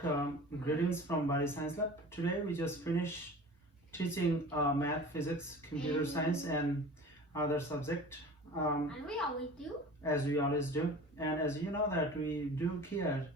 talk. Greetings from Body Science Lab. Today we just finished teaching math, physics, computer science, and other subject. And we always do. As we always do. And as you know that we do care.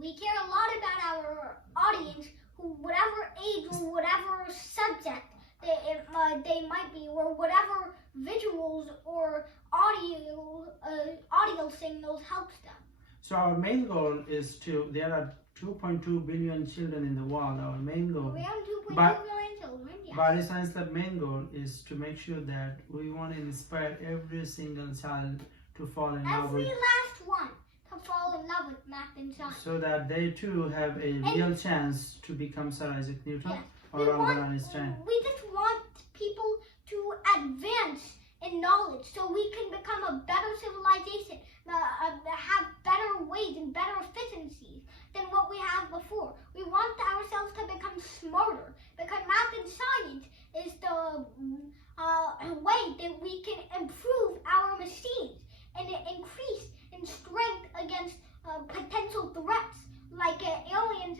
We care a lot about our audience, who whatever age or whatever subject they might be, or whatever visuals or audio signals helps them. So our main goal is there are 2.2 billion children in the world. Our main goal, We have 2.2 million children, yes. Body Science Lab main goal is to make sure that we want to inspire every single child to fall in love Every with, last one to fall in love with math and science. so that they too have a real chance to become Sir Isaac Newton Yes. or Albert Einstein. We just want people to advance in knowledge so we can become a better civilization, have better ways and better efficiencies than what we have before. We want ourselves to become smarter, because math and science is the way that we can improve our machines and increase in strength against potential threats like aliens,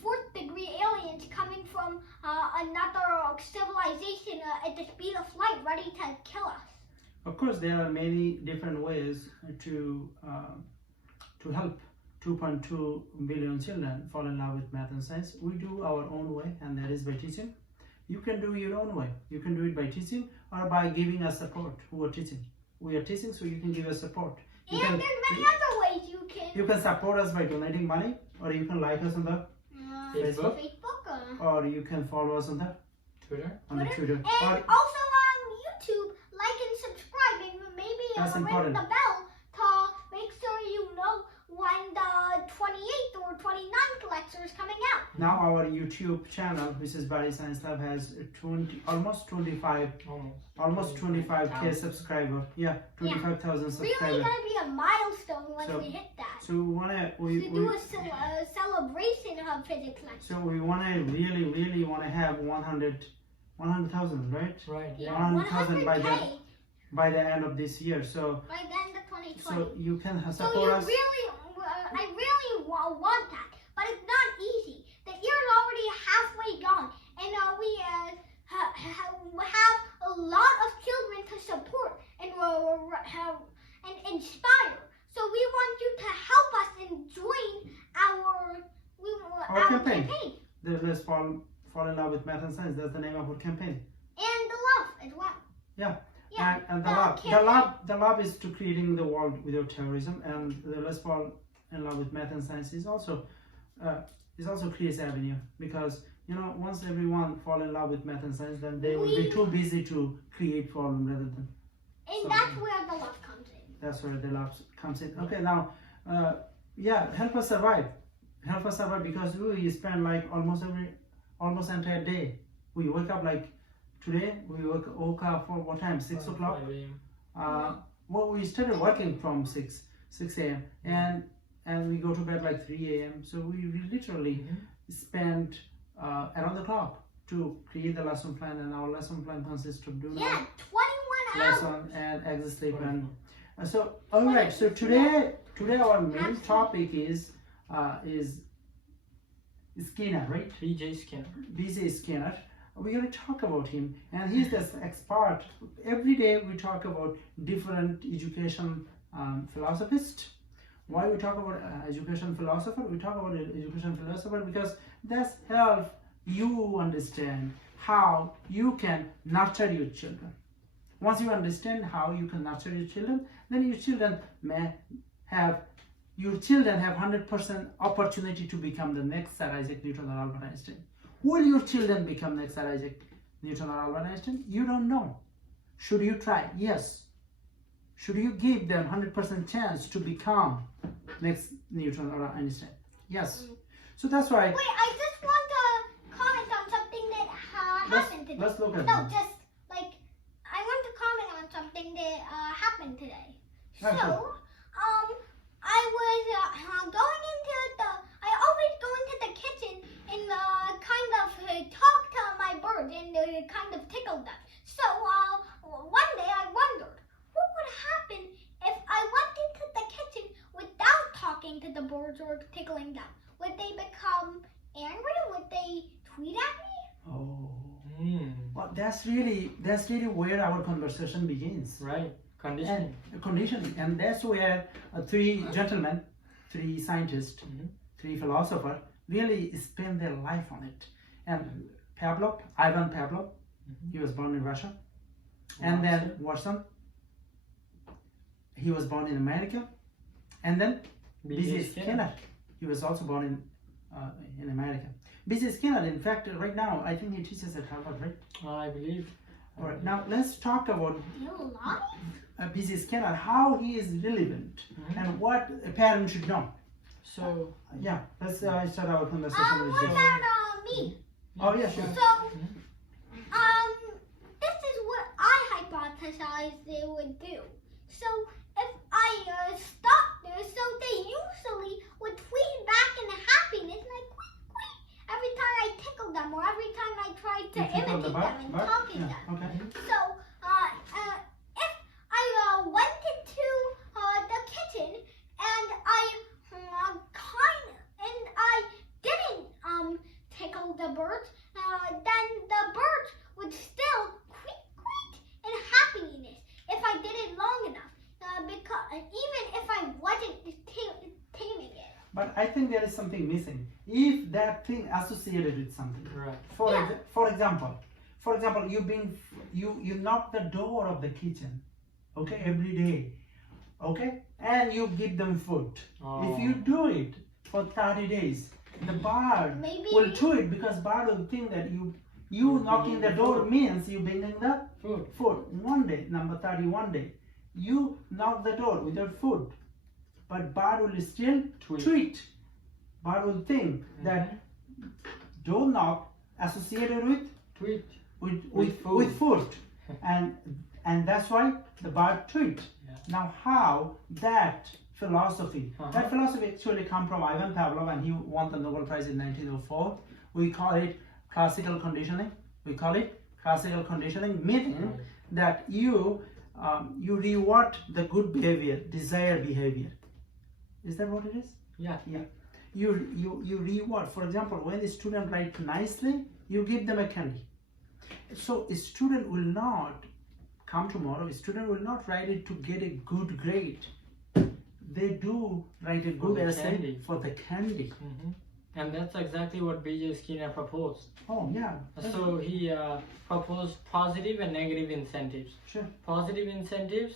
fourth degree aliens coming from another civilization at the speed of light, ready to kill us. Of course, there are many different ways to help 2.2 billion children fall in love with math and science. We do our own way, and that is by teaching. You can do your own way. You can do it by teaching or by giving us support who are teaching. We are teaching, so you can give us support. There's many other ways you can. You can support us by donating money, or you can like us on the Facebook, or you can follow us on the Twitter. on the Twitter. And Or, also on YouTube, like and subscribe, and maybe That's ring important. the bell to make sure you know when the 28th or 29th lecture is coming out. now our YouTube channel, which is Body Science Lab, has almost 25k subscriber. Yeah, 25,000 Really subscribers. gonna be a milestone when So- we hit that. So we wanna To do a celebration of physics lecture. so we wanna really wanna have 100,000, right? Right. Yeah, 100,000 by 100K by the end of this year. So by the end of 2020. so you can So support you us. really, I really want that, but it's not easy. The year's already halfway gone, and we have a lot of children to support and inspire. So we want you to help us in join our campaign. campaign. Let's fall in love with math and science. That's the name of our campaign. And the love as well. Yeah. Yeah. And campaign. the lab is to creating the world without terrorism, and the Let's Fall in Love with Math and Science is also creates avenue, because once everyone fall in love with math and science, then they will be too busy to create problem rather than. And So- that's where the love comes in. That's where the love comes in. Okay, now, help us survive. Help us survive, because we spend like almost entire day. We wake up like today. We woke up for what time? 6 o'clock. 5 a.m. Well, we started working from 6 a.m. and we go to bed like 3 a.m. So we literally spend around the clock to create the lesson plan, and our lesson plan consists of doing Yeah, 21 hours. lesson and exit sleep and so all right. So today our main topic is Skinner, right? BJ Skinner. BJ Skinner. We're going to talk about him, and he's the expert. Every day we talk about different education philosophists. Why we talk about education philosopher? We talk about education philosopher because that's help you understand how you can nurture your children. Once you understand how you can nurture your children, then your children have 100% opportunity to become the next Sir Isaac Newton or Albert Einstein. Will your children become next Sir Isaac Newton or Albert Einstein? You don't know. Should you try? Yes. Should you give them 100% chance to become next Newton or Einstein? Yes. So that's why. Wait, I just want to comment on something that happened today. Let's look at No, it. just like I want to comment on something that happened today. So, Okay. I was going into I always go into the kitchen and kind of talk to my birds and kind of tickle them. So, one day I wondered, what would happen if I went into the kitchen without talking to the birds birds or tickling them? Would they become angry? Would they tweet at me? Oh. Mm. Well, that's really where our conversation begins. Right. Conditioning. And conditioning, and that's where three gentlemen, three scientists, Mhm. three philosophers really spend their life on it. And Pavlov, Ivan Pavlov, Mhm. he was born in Russia, and then Watson, he was born in America, and then B.J. Skinner, he was also born in America. B.J. Skinner, in fact, right now I think he teaches at Harvard, right? I believe. All right, now let's talk about You lie? B.J. Skinner, how he is relevant, Mhm. and what a parent should know. So. Yeah, let's start our conversation with What this. about me? Oh, yeah, sure. So, this is what I hypothesized they would do. So, if I stopped there, so they usually would tweet back in happiness, like, quit, every time I tickled them, or every time I tried to You tickle the imitate butt? them and Butt? copy Yeah, them. okay. So, if I went into the kitchen and I didn't tickle the birds, then the birds would still quit in happiness if I did it long enough. Because even if I wasn't taming it. But I think there is something missing. If that thing associated with something, Right. for example, you knock the door of the kitchen, okay, every day, okay, and you give them food. Oh. If you do it for 30 days, the bird Maybe will do it because bird will think that you knocking the door means you bringing the Food. food. One day, number 31 day, you knock the door without food, but bird will still tweet. Bird will think that door knock associated Tweet. with food, and that's why the bird tweet. Yeah. Now, how that philosophy actually come from Ivan Pavlov, and he won the Nobel Prize in 1904. We call it classical conditioning. Meaning that you reward the good behavior, desired behavior. Is that what it is? Yeah. You reward. For example, when the student writes nicely, you give them a candy. So a student will not come tomorrow. A student will not write it to get a good grade. They do write a good the essay candy. for the candy. Mm-hmm. And that's exactly what B.J. Skinner proposed. Oh yeah. So he proposed positive and negative incentives. Sure. Positive incentives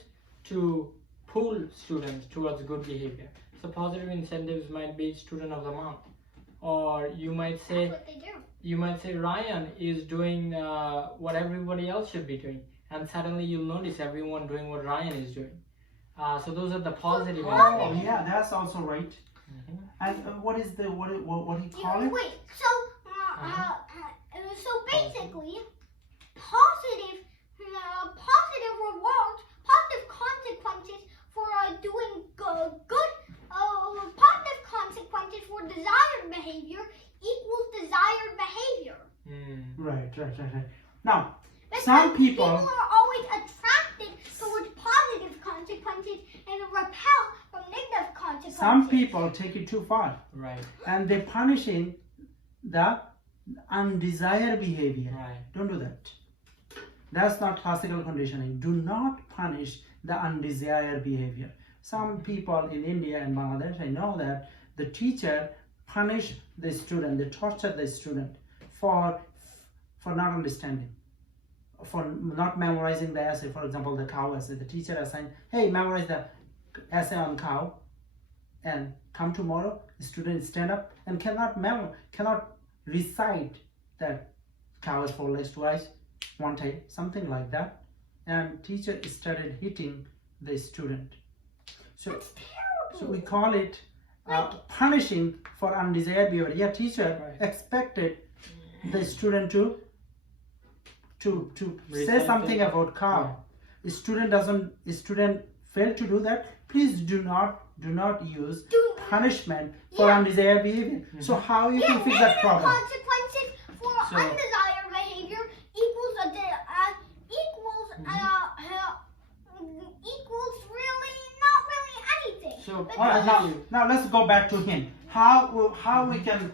to pull students towards good behavior. So positive incentives might be student of the month, or you might say that's what they do. Ryan is doing what everybody else should be doing, and suddenly you'll notice everyone doing what Ryan is doing. So those are the positive Oh incentives. yeah, that's also right. Mhm. And what is the what he call it? Wait, so basically, positive rewards, positive consequences for doing good, positive consequences for desired behavior equals desired behavior. Right. Now, Because some people. are always attracted towards positive consequences and repel from negative consequences. Some people take it too far, Right. and they punishing the undesired behavior. Right. Don't do that. That's not classical conditioning. Do not punish the undesired behavior. Some people in India and Bangladesh, I know that the teacher punish the student, they torture the student for not understanding, for not memorizing the essay. For example, the cow essay. The teacher assigned, hey, memorize the essay on cow, and come tomorrow. The student stand up and cannot recite that cow has 4 legs, 2 eyes, 1 tail, something like that. And teacher started hitting the student. So we call it punishing for undesired behavior. Yeah, teacher expected the student to say Recite something it. about cow. The student failed to do that. Please do not use punishment for undesired behavior. So how you can fix that Negative problem? consequences for undesired behavior equals equals really not really anything. So So All right, positive. now let's go back to him. How we can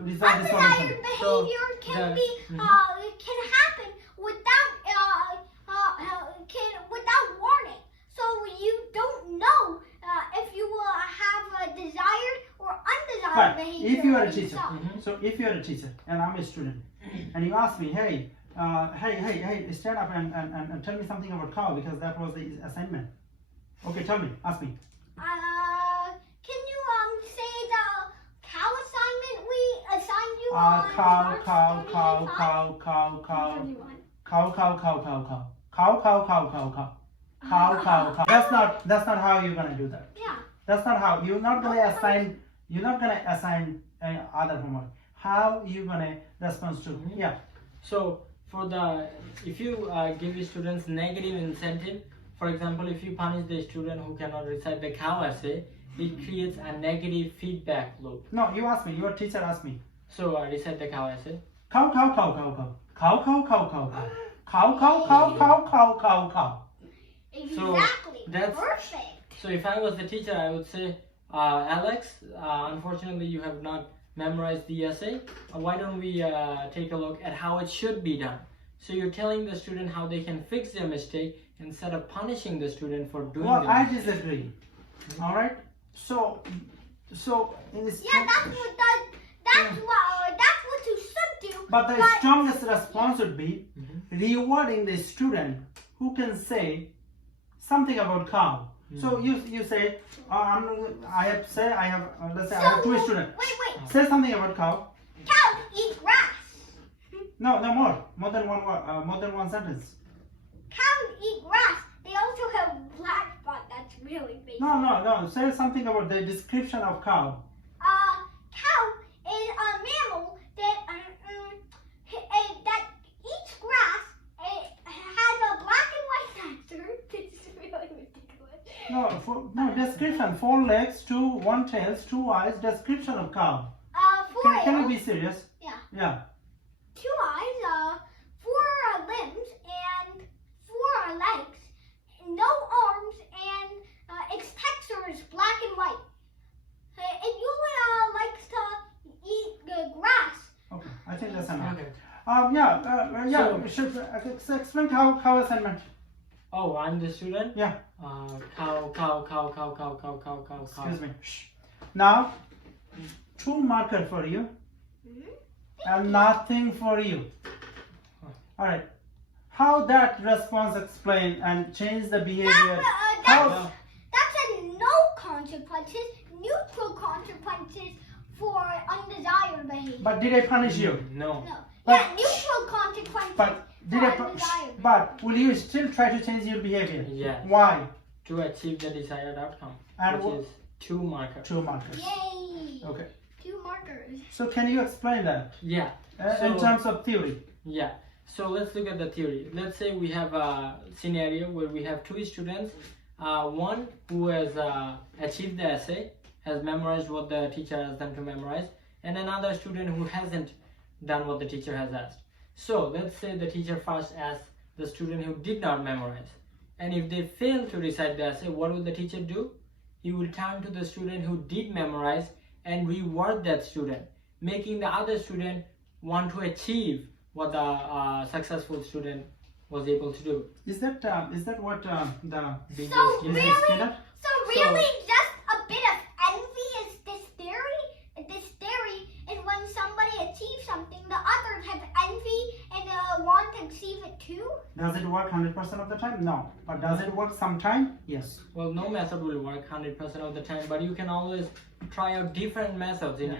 resolve this Undesired solution? behavior can be can happen without without warning. So you don't know if you will have a desired or undesired But behavior. if you are a in teacher, yourself. so if you are a teacher and I'm a student, and you ask me, hey, stand up and tell me something about cow because that was the assignment. Okay, tell me, ask me. Can you say the cow assignment we assigned you Cow, on March cow, 25? cow, cow, cow, cow, 21. cow, cow, cow, cow, cow, cow, cow, cow, cow, cow, cow, cow, cow. That's not how you're gonna do that. Yeah. That's not how you're not gonna assign. You're not gonna assign other homework. How you gonna respond to? Yeah. So for if you give your students negative incentive, for example, if you punish the student who cannot recite the cow essay, it creates a negative feedback loop. No, you ask me. Your teacher asked me. So recite the cow essay. Cow, cow, cow, cow, cow, cow, cow, cow, cow, cow, cow, cow, cow, cow, cow, cow, cow. Exactly. that's- Perfect. So if I was the teacher, I would say, Alex, unfortunately you have not memorized the essay. Why don't we take a look at how it should be done? So you're telling the student how they can fix their mistake instead of punishing the student for doing Well, the I mistake. disagree. All right. So in this. Yeah, that's what you should do. But the strongest response would be rewarding the student who can say something about cow. So you say, I have let's say I have two students. Wait. Say something about cow. Cows eat grass. No, more than one sentence. Cows eat grass. They also have black spot. That's really basic. No. Say something about the description of cow. Cow is a mammal that eats grass. It has a black and white texture. This is really ridiculous. No, description. 4 legs, 1 tail, 2 eyes. Description of cow. Four Can you ears, be serious? Yeah. Yeah. 2 eyes, 4 limbs, and 4 legs. No arms, and its texture is black and white. It usually likes to eat grass. Okay, I think that's enough. Okay. So explain cow assignment. Oh, I'm the student? Yeah. Cow, cow, cow, cow, cow, cow, cow, cow, cow. Excuse me. Shh. Now, 2 marker for you and nothing for you. All right. How that response explain and change the behavior? How? That's a no consequences, neutral consequences for undesired behavior. But did I punish you? No. No. But- Yeah, neutral consequences But did for I? undesired But will you still try to change your behavior? Yes. Why? To achieve the desired outcome, And which is 2 markers. 2 markers. Yay! Okay. 2 markers. So can you explain that Yeah. in So- terms of theory? Yeah. So let's look at the theory. Let's say we have a scenario where we have 2 students. One who has achieved the essay, has memorized what the teacher asked them to memorize, and another student who hasn't done what the teacher has asked. So let's say the teacher first asked the student who did not memorize. And if they fail to recite the essay, what will the teacher do? He will turn to the student who did memorize and reward that student, making the other student want to achieve what the successful student was able to do. Is that what the Big So deal. is really, Skinner? just a bit of envy is this theory. This theory is when somebody achieves something, the others have envy and want to achieve it too. Does it work 100% of the time? No. But does it work sometime? Yes. Well, no method will work 100% of the time, but you can always try out different methods in